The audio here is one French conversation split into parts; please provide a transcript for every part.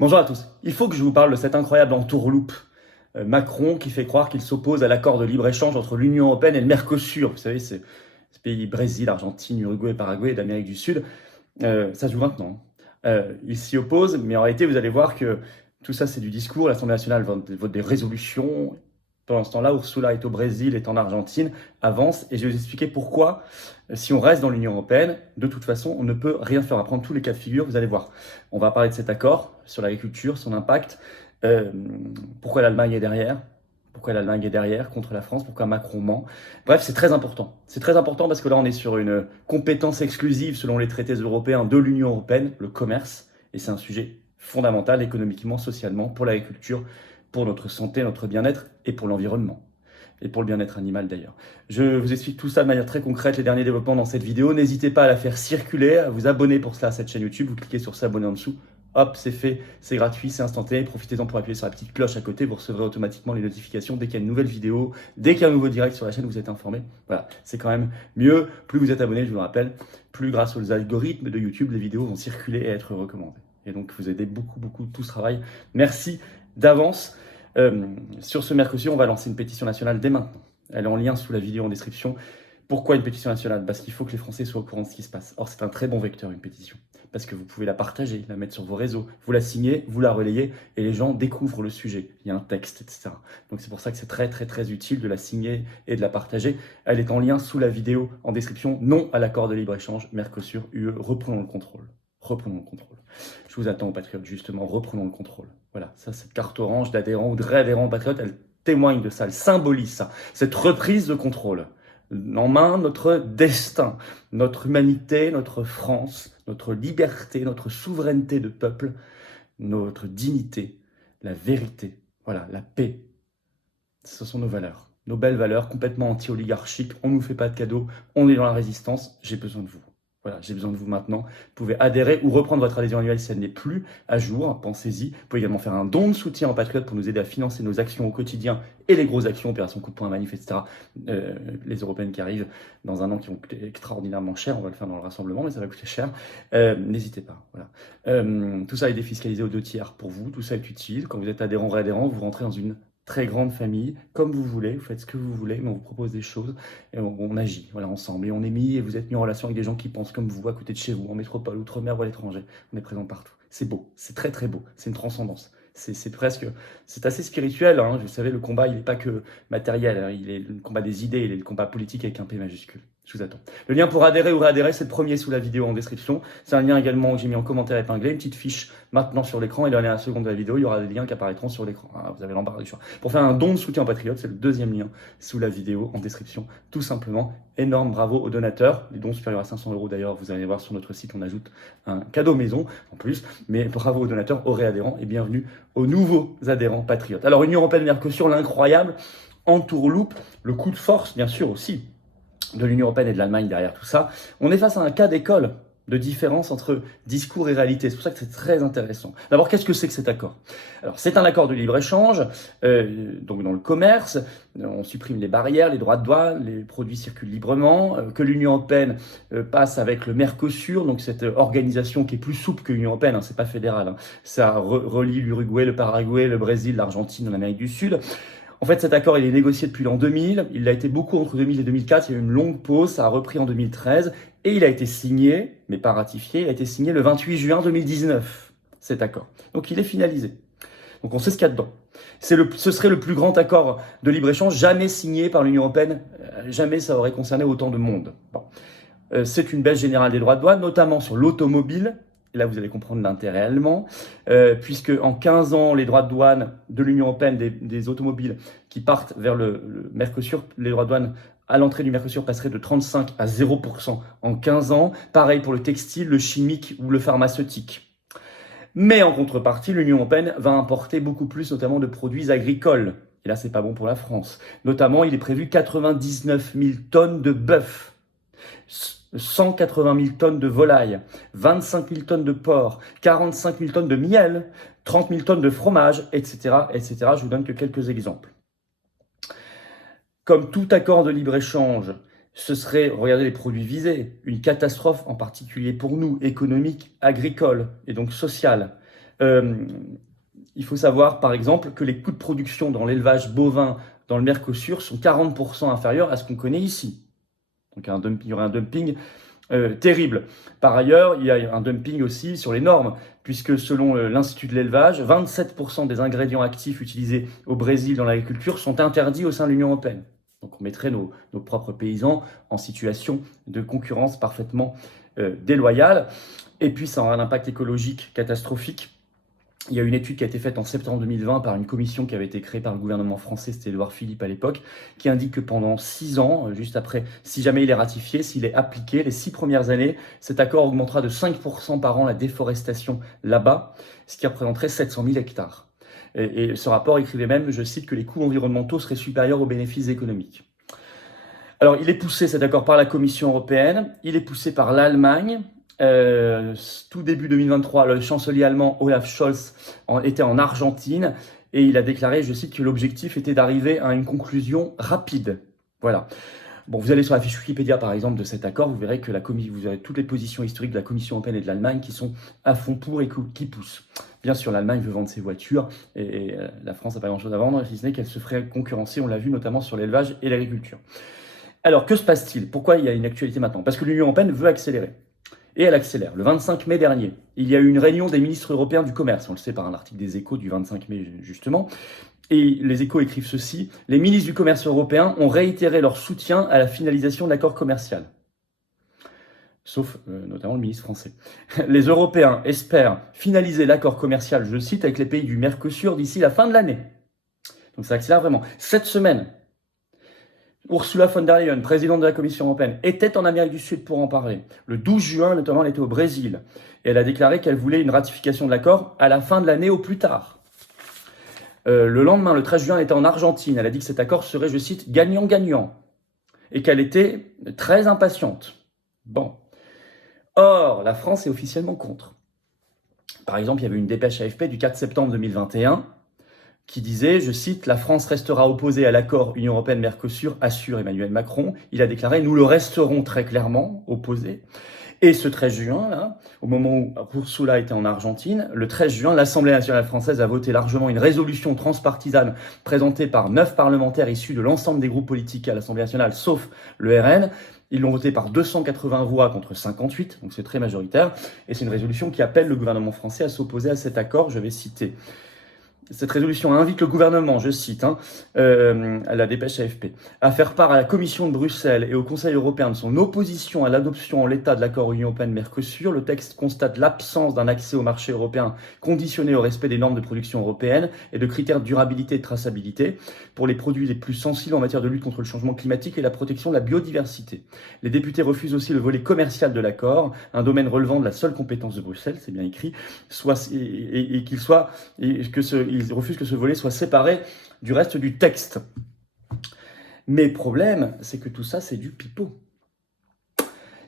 Bonjour à tous. Il faut que je vous parle de cette incroyable entourloupe. Macron qui fait croire qu'il s'oppose à l'accord de libre-échange entre l'Union européenne et le Mercosur. Vous savez, c'est ce pays Brésil, Argentine, Uruguay, Paraguay et d'Amérique du Sud. Ça se joue maintenant. Il s'y oppose, mais en réalité, vous allez voir que tout ça, c'est du discours. L'Assemblée nationale vote des résolutions. Pendant ce temps-là, Ursula est au Brésil, est en Argentine, avance. Et je vais vous expliquer pourquoi, si on reste dans l'Union européenne, de toute façon, on ne peut rien faire. On va prendre tous les cas de figure, vous allez voir. On va parler de cet accord sur l'agriculture, son impact. Pourquoi l'Allemagne est derrière? Pourquoi l'Allemagne est derrière contre la France? Pourquoi Macron ment? Bref, c'est très important. C'est très important parce que là, on est sur une compétence exclusive selon les traités européens de l'Union européenne, le commerce. Et c'est un sujet fondamental économiquement, socialement, pour l'agriculture, pour notre santé, notre bien-être et pour l'environnement. Et pour le bien-être animal d'ailleurs. Je vous explique tout ça de manière très concrète, les derniers développements dans cette vidéo. N'hésitez pas à la faire circuler, à vous abonner pour cela à cette chaîne YouTube. Vous cliquez sur s'abonner en dessous. Hop, c'est fait, c'est gratuit, c'est instantané. Profitez-en pour appuyer sur la petite cloche à côté. Vous recevrez automatiquement les notifications dès qu'il y a une nouvelle vidéo, dès qu'il y a un nouveau direct sur la chaîne, vous êtes informé. Voilà, c'est quand même mieux. Plus vous êtes abonné, je vous le rappelle, plus grâce aux algorithmes de YouTube, les vidéos vont circuler et être recommandées. Et donc, vous aidez beaucoup tout ce travail. Merci d'avance. Sur ce Mercosur, on va lancer une pétition nationale dès maintenant. Elle est en lien sous la vidéo en description. Pourquoi une pétition nationale? Parce qu'il faut que les Français soient au courant de ce qui se passe. Or, c'est un très bon vecteur, une pétition. Parce que vous pouvez la partager, la mettre sur vos réseaux, vous la signez, vous la relayez, et les gens découvrent le sujet. Il y a un texte, etc. Donc c'est pour ça que c'est très utile de la signer et de la partager. Elle est en lien sous la vidéo en description. Non à l'accord de libre-échange Mercosur-UE. Reprenons le contrôle. Reprenons le contrôle. Je vous attends, patriotes, justement, reprenons le contrôle. Voilà, ça, cette carte orange d'adhérents ou de réadhérents patriotes, elle témoigne de ça, elle symbolise ça, cette reprise de contrôle. En main, notre destin, notre humanité, notre France, notre liberté, notre souveraineté de peuple, notre dignité, la vérité, voilà, la paix. Ce sont nos valeurs, nos belles valeurs, complètement anti-oligarchiques. On ne nous fait pas de cadeaux, on est dans la résistance, j'ai besoin de vous. Voilà, j'ai besoin de vous maintenant. Vous pouvez adhérer ou reprendre votre adhésion annuelle si elle n'est plus à jour. Pensez-y. Vous pouvez également faire un don de soutien en Patriote pour nous aider à financer nos actions au quotidien et les grosses actions, opérations coup de poing, manif, etc. Les européennes qui arrivent dans un an qui vont coûter extraordinairement cher. On va le faire dans le rassemblement, mais ça va coûter cher. N'hésitez pas. Voilà. Tout ça est défiscalisé aux 2/3 pour vous. Tout ça est utile. Quand vous êtes adhérent, réadhérent, vous rentrez dans une très grande famille, comme vous voulez, vous faites ce que vous voulez, mais on vous propose des choses et on agit, voilà, ensemble. Et on est mis, et vous êtes mis en relation avec des gens qui pensent comme vous, à côté de chez vous, en métropole, outre-mer ou à l'étranger. On est présent partout. C'est beau, c'est très beau, c'est une transcendance. C'est presque, c'est assez spirituel, hein. Vous savez, le combat, il n'est pas que matériel, hein. Il est le combat des idées, il est le combat politique avec un P majuscule. Je vous attends. Le lien pour adhérer ou réadhérer, c'est le premier sous la vidéo en description. C'est un lien également que j'ai mis en commentaire épinglé, une petite fiche maintenant sur l'écran. Et dans la seconde de la vidéo, il y aura des liens qui apparaîtront sur l'écran. Ah, vous avez l'embarras du choix. Pour faire un don de soutien aux patriotes, c'est le deuxième lien sous la vidéo en description. Tout simplement, énorme bravo aux donateurs. Les dons supérieurs à 500 € d'ailleurs, vous allez voir sur notre site, on ajoute un cadeau maison en plus. Mais bravo aux donateurs, aux réadhérents et bienvenue aux nouveaux adhérents patriotes. Alors, Union européenne, Mercosur, l'incroyable entourloupe, le coup de force, bien sûr aussi, de l'Union européenne et de l'Allemagne derrière tout ça. On est face à un cas d'école de différence entre discours et réalité. C'est pour ça que c'est très intéressant. D'abord, qu'est-ce que c'est que cet accord? Alors, c'est un accord de libre-échange, donc dans le commerce, on supprime les barrières, les droits de douane, les produits circulent librement, que l'Union européenne passe avec le Mercosur, donc cette organisation qui est plus souple que l'Union européenne, hein, c'est pas fédéral, hein. Ça relie l'Uruguay, le Paraguay, le Brésil, l'Argentine, l'Amérique du Sud. En fait, cet accord, il est négocié depuis l'an 2000. Il a été beaucoup entre 2000 et 2004. Il y a eu une longue pause. Ça a repris en 2013. Et il a été signé, mais pas ratifié, il a été signé le 28 juin 2019, cet accord. Donc, il est finalisé. Donc, on sait ce qu'il y a dedans. Ce serait le plus grand accord de libre-échange jamais signé par l'Union européenne. Jamais ça aurait concerné autant de monde. Bon. C'est une baisse générale des droits de douane, notamment sur l'automobile. Là, vous allez comprendre l'intérêt allemand, puisque en 15 ans, les droits de douane de l'Union européenne des automobiles qui partent vers le Mercosur, les droits de douane à l'entrée du Mercosur passeraient de 35 à 0% en 15 ans. Pareil pour le textile, le chimique ou le pharmaceutique. Mais en contrepartie, l'Union européenne va importer beaucoup plus, notamment de produits agricoles. Et là, c'est pas bon pour la France. Notamment, il est prévu 99 000 tonnes de bœuf, 180 000 tonnes de volaille, 25 000 tonnes de porc, 45 000 tonnes de miel, 30 000 tonnes de fromage, etc., etc. Je vous donne que quelques exemples. Comme tout accord de libre-échange, ce serait, regardez les produits visés, une catastrophe en particulier pour nous, économique, agricole et donc sociale. Il faut savoir, par exemple, que les coûts de production dans l'élevage bovin dans le Mercosur sont 40% inférieurs à ce qu'on connaît ici. Donc il y aurait un dumping terrible. Par ailleurs, il y a un dumping aussi sur les normes, puisque selon l'Institut de l'élevage, 27% des ingrédients actifs utilisés au Brésil dans l'agriculture sont interdits au sein de l'Union européenne. Donc on mettrait nos propres paysans en situation de concurrence parfaitement déloyale. Et puis ça aura un impact écologique catastrophique. Il y a une étude qui a été faite en septembre 2020 par une commission qui avait été créée par le gouvernement français, c'était Édouard Philippe à l'époque, qui indique que pendant 6 ans, juste après, si jamais il est ratifié, s'il est appliqué, les 6 premières années, cet accord augmentera de 5% par an la déforestation là-bas, ce qui représenterait 700 000 hectares. Et ce rapport écrivait même, je cite, que les coûts environnementaux seraient supérieurs aux bénéfices économiques. Alors, il est poussé, cet accord, par la Commission européenne, il est poussé par l'Allemagne. Tout début 2023, le chancelier allemand Olaf Scholz était en Argentine et il a déclaré, je cite, que l'objectif était d'arriver à une conclusion rapide. Voilà. Bon, vous allez sur la fiche Wikipédia, par exemple, de cet accord, vous verrez que vous verrez toutes les positions historiques de la Commission européenne et de l'Allemagne qui sont à fond pour et qui poussent. Bien sûr, l'Allemagne veut vendre ses voitures et la France n'a pas grand-chose à vendre, si ce n'est qu'elle se ferait concurrencer, on l'a vu notamment sur l'élevage et l'agriculture. Alors, que se passe-t-il? Pourquoi il y a une actualité maintenant? Parce que l'Union européenne veut accélérer. Et elle accélère. Le 25 mai dernier, il y a eu une réunion des ministres européens du commerce, on le sait par un article des Échos du 25 mai justement, et les Échos écrivent ceci: les ministres du commerce européens ont réitéré leur soutien à la finalisation de l'accord commercial. Sauf notamment le ministre français. Les Européens espèrent finaliser l'accord commercial, je cite, avec les pays du Mercosur d'ici la fin de l'année. Donc ça accélère vraiment. Cette semaine, Ursula von der Leyen, présidente de la Commission européenne, était en Amérique du Sud pour en parler. Le 12 juin, notamment, elle était au Brésil. Et elle a déclaré qu'elle voulait une ratification de l'accord à la fin de l'année au plus tard. Le lendemain, le 13 juin, elle était en Argentine. Elle a dit que cet accord serait, je cite, gagnant-gagnant. Et qu'elle était très impatiente. Bon. Or, la France est officiellement contre. Par exemple, il y avait une dépêche AFP du 4 septembre 2021 qui disait, je cite, « La France restera opposée à l'accord Union européenne-Mercosur, assure Emmanuel Macron. » Il a déclaré « Nous le resterons très clairement opposés. » Et ce 13 juin, là, au moment où Ursula était en Argentine, le 13 juin, l'Assemblée nationale française a voté largement une résolution transpartisane présentée par 9 parlementaires issus de l'ensemble des groupes politiques à l'Assemblée nationale, sauf le RN. Ils l'ont voté par 280 voix contre 58, donc c'est très majoritaire. Et c'est une résolution qui appelle le gouvernement français à s'opposer à cet accord. Je vais citer. Cette résolution invite le gouvernement, je cite, à la dépêche AFP, à faire part à la Commission de Bruxelles et au Conseil européen de son opposition à l'adoption en l'état de l'accord Union européenne-Mercosur. Le texte constate l'absence d'un accès au marché européen conditionné au respect des normes de production européennes et de critères de durabilité et de traçabilité pour les produits les plus sensibles en matière de lutte contre le changement climatique et la protection de la biodiversité. Les députés refusent aussi le volet commercial de l'accord, un domaine relevant de la seule compétence de Bruxelles, c'est bien écrit, ils refusent que ce volet soit séparé du reste du texte. Mais le problème, c'est que tout ça, c'est du pipeau.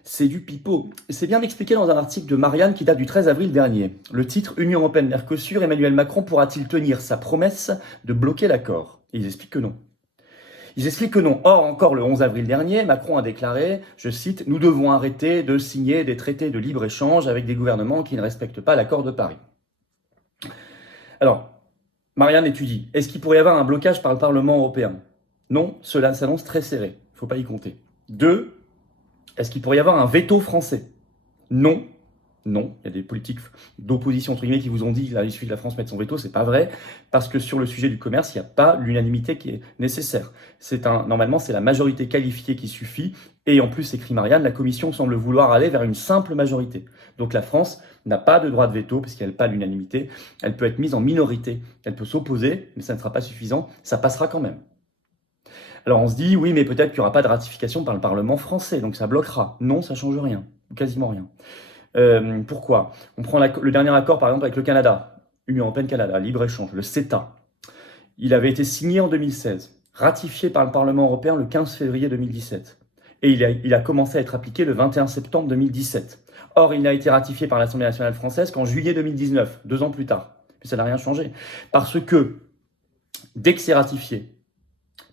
C'est du pipeau. C'est bien expliqué dans un article de Marianne qui date du 13 avril dernier. Le titre « Union européenne-Mercosur, Emmanuel Macron pourra-t-il tenir sa promesse de bloquer l'accord ?» Et ils expliquent que non. Ils expliquent que non. Or, encore le 11 avril dernier, Macron a déclaré, je cite, « Nous devons arrêter de signer des traités de libre-échange avec des gouvernements qui ne respectent pas l'accord de Paris. » Alors, Marianne étudie. Est-ce qu'il pourrait y avoir un blocage par le Parlement européen? Non, cela s'annonce très serré. Il ne faut pas y compter. 2. Est-ce qu'il pourrait y avoir un veto français? Non. Non. Il y a des politiques d'opposition, entre guillemets, qui vous ont dit qu'il suffit que la France mette son veto. C'est pas vrai. Parce que sur le sujet du commerce, il n'y a pas l'unanimité qui est nécessaire. Normalement, c'est la majorité qualifiée qui suffit. Et en plus, écrit Marianne, la Commission semble vouloir aller vers une simple majorité. Donc la France n'a pas de droit de veto, parce qu'elle n'a pas l'unanimité. Elle peut être mise en minorité. Elle peut s'opposer, mais ça ne sera pas suffisant. Ça passera quand même. Alors on se dit, oui, mais peut-être qu'il n'y aura pas de ratification par le Parlement français, donc ça bloquera. Non, ça ne change rien, ou quasiment rien. Pourquoi? On prend le dernier accord, par exemple, avec le Canada, Union européenne-Canada, libre-échange, le CETA. Il avait été signé en 2016, ratifié par le Parlement européen le 15 février 2017. Et il a commencé à être appliqué le 21 septembre 2017. Or, il n'a été ratifié par l'Assemblée nationale française qu'en juillet 2019, 2 ans plus tard. Puis ça n'a rien changé. Parce que, dès que c'est ratifié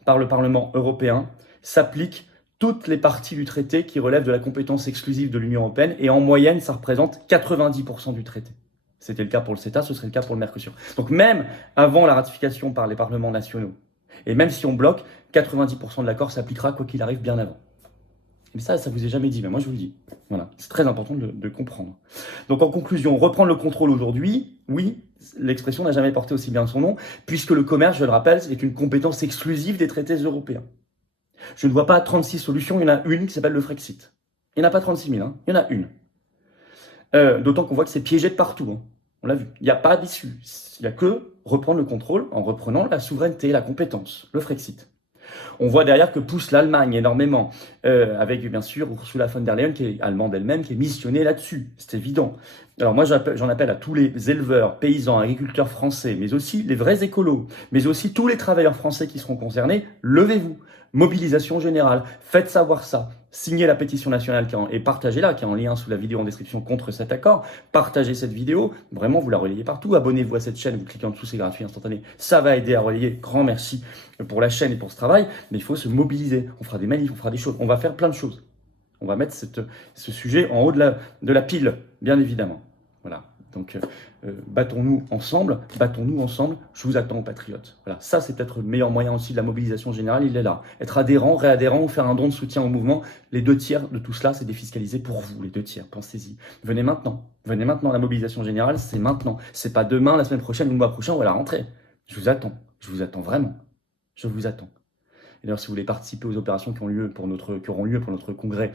par le Parlement européen, s'appliquent toutes les parties du traité qui relèvent de la compétence exclusive de l'Union européenne. Et en moyenne, ça représente 90% du traité. C'était le cas pour le CETA, ce serait le cas pour le Mercosur. Donc même avant la ratification par les parlements nationaux, et même si on bloque, 90% de l'accord s'appliquera quoi qu'il arrive bien avant. Mais ça vous est jamais dit, mais moi je vous le dis. Voilà, c'est très important de comprendre. Donc en conclusion, reprendre le contrôle aujourd'hui, oui, l'expression n'a jamais porté aussi bien son nom, puisque le commerce, je le rappelle, c'est une compétence exclusive des traités européens. Je ne vois pas 36 solutions, il y en a une qui s'appelle le Frexit. Il n'y en a pas 36 000, il y en a une. D'autant qu'on voit que c'est piégé de partout, hein. On l'a vu, il n'y a pas d'issue. Il n'y a que reprendre le contrôle en reprenant la souveraineté, la compétence, le Frexit. On voit derrière que pousse l'Allemagne énormément, avec bien sûr Ursula von der Leyen, qui est allemande elle-même, qui est missionnée là-dessus, c'est évident. Alors moi j'en appelle à tous les éleveurs, paysans, agriculteurs français, mais aussi les vrais écolos, mais aussi tous les travailleurs français qui seront concernés, levez-vous, mobilisation générale, faites savoir ça, signez la pétition nationale et partagez-la, qui est en lien sous la vidéo en description contre cet accord, partagez cette vidéo, vraiment vous la relayez partout, abonnez-vous à cette chaîne, vous cliquez en dessous, c'est gratuit, instantané, ça va aider à relayer, grand merci pour la chaîne et pour ce travail, mais il faut se mobiliser, on fera des manifs, on fera des choses, on va faire plein de choses. On va mettre ce sujet en haut de la pile, bien évidemment. Voilà, donc battons-nous ensemble, je vous attends aux patriotes. Voilà, ça c'est peut-être le meilleur moyen aussi de la mobilisation générale, il est là. Être adhérent, réadhérent ou faire un don de soutien au mouvement, les 2/3 de tout cela c'est défiscalisé pour vous, les 2/3, pensez-y. Venez maintenant, la mobilisation générale c'est maintenant, c'est pas demain, la semaine prochaine ou le mois prochain ou à la rentrée. Je vous attends vraiment, je vous attends. Et d'ailleurs, si vous voulez participer aux opérations qui auront lieu pour notre congrès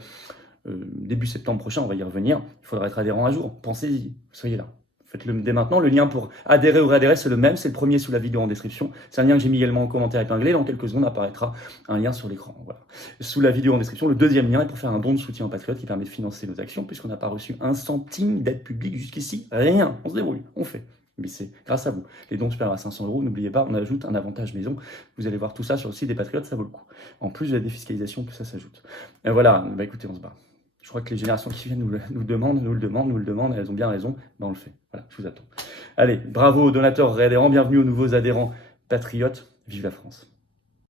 début septembre prochain, on va y revenir, il faudra être adhérent à jour. Pensez-y, soyez là. Faites-le dès maintenant. Le lien pour adhérer ou réadhérer, c'est le même. C'est le premier sous la vidéo en description. C'est un lien que j'ai mis également en commentaire épinglé. Dans quelques secondes, apparaîtra un lien sur l'écran. Voilà. Sous la vidéo en description, le deuxième lien est pour faire un don de soutien aux patriotes qui permet de financer nos actions, puisqu'on n'a pas reçu un centime d'aide publique jusqu'ici. Rien. On se débrouille. On fait. Mais c'est grâce à vous. Les dons supérieurs à 500 €, n'oubliez pas, on ajoute un avantage maison. Vous allez voir tout ça sur le site des Patriotes, ça vaut le coup. En plus de la défiscalisation que ça s'ajoute. Voilà, bah écoutez, on se bat. Je crois que les générations qui viennent nous le demandent, elles ont bien raison, on le fait. Voilà, je vous attends. Allez, bravo aux donateurs réadhérents, bienvenue aux nouveaux adhérents patriotes, vive la France.